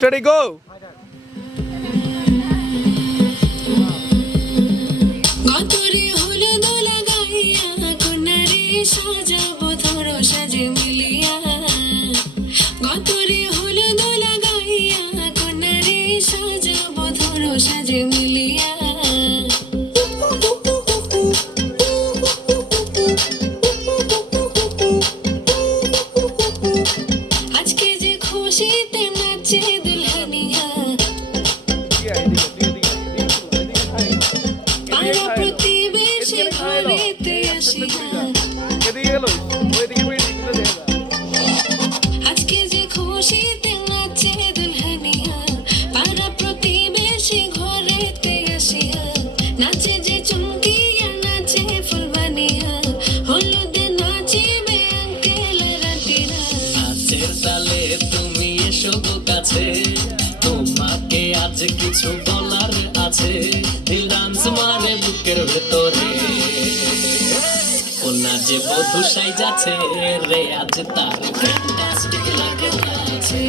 Ready, go! গতরে হলুদ লাগাইয়া কোনারে সাজাবো ধরো সাজে মিলিয়া গতরে হলুদ লাগাইয়া কোনারে সাজাবো ধরো সাজে মিলিয়া আজকে যে খুশিতে নাচে দুলহানিয়া পাড়া প্রতিবেশী ঘরেতে আসিয়া আজকে যে খুশিতে নাচে দুলহানিয়া পাড়া প্রতিবেশী ঘরেতে আসিয়া নাচে যে চুমকিয়া নাচে ফুলবানিয়া হলুদে নাচিবে আঙ্কেল রাতিরা নাচের তালে তুমি এসো গো কাছে তোমাকে আজ কিছু বলার আছে দিল ডান্স মারে বুকের ভেতরে কোনা যে বধু সাইজাছে রে আজ তার ফ্যান্টাস্টিক লাগতাছে